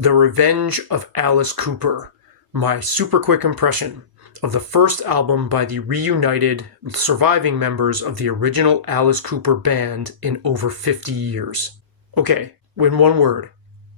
The Revenge of Alice Cooper, my super quick impression of the first album by the reunited surviving members of the original Alice Cooper band in over 50 years. Okay, in one word,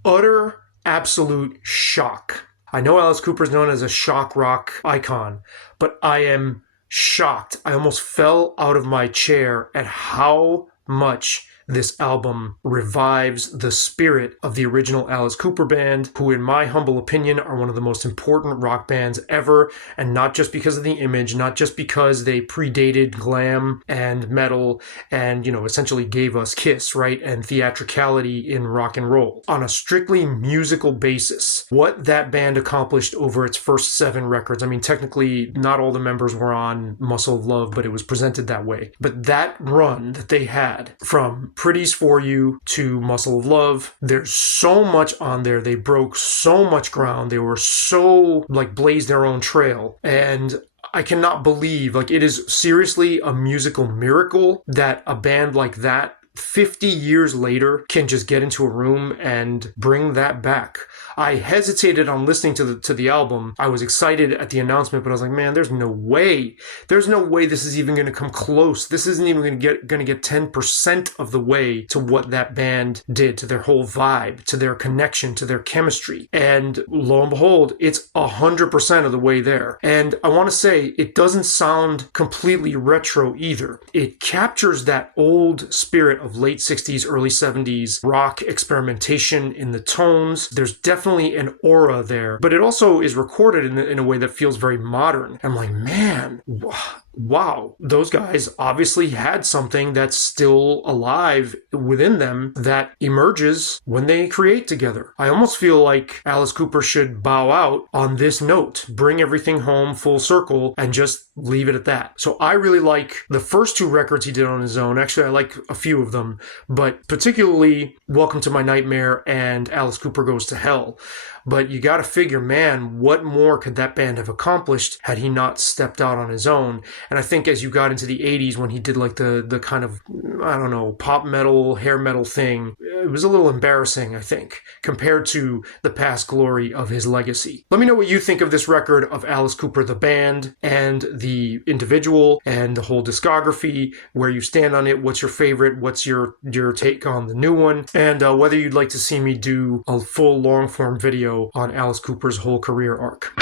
utter, absolute shock. I know Alice Cooper is known as a shock rock icon, but I am shocked. I almost fell out of my chair at how much this album revives the spirit of the original Alice Cooper band, who in my humble opinion are one of the most important rock bands ever, and not just because of the image, not just because they predated glam and metal and, essentially gave us Kiss, right, and theatricality in rock and roll. On a strictly musical basis, what that band accomplished over its first 7 records, I mean, technically not all the members were on Muscle of Love, but it was presented that way. But that run that they had from Pretties For You to Muscle of Love, there's so much on there. They broke so much ground. They were so, blazed their own trail. And I cannot believe, it is seriously a musical miracle that a band like that 50 years later can just get into a room and bring that back. I hesitated on listening to the album. I was excited at the announcement, but I was like, man, there's no way. There's no way this is even going to come close. This isn't even going to get 10% of the way to what that band did, to their whole vibe, to their connection, to their chemistry. And lo and behold, it's 100% of the way there. And I want to say it doesn't sound completely retro either. It captures that old spirit of late 60s, early 70s rock experimentation in the tones. There's definitely an aura there, but it also is recorded in a way that feels very modern. I'm like, man, wow, those guys obviously had something that's still alive within them that emerges when they create together. I almost feel like Alice Cooper should bow out on this note, bring everything home full circle, and just leave it at that. So I really like the first 2 records he did on his own. Actually, I like a few of them, but particularly Welcome to My Nightmare and Alice Cooper Goes to Hell. But you got to figure, man, what more could that band have accomplished had he not stepped out on his own? And I think as you got into the 80s when he did the kind of, I don't know, pop metal, hair metal thing, it was a little embarrassing, I think, compared to the past glory of his legacy. Let me know what you think of this record of Alice Cooper, the band, and the individual, and the whole discography, where you stand on it, what's your favorite, what's your take on the new one, and whether you'd like to see me do a full long-form video on Alice Cooper's whole career arc.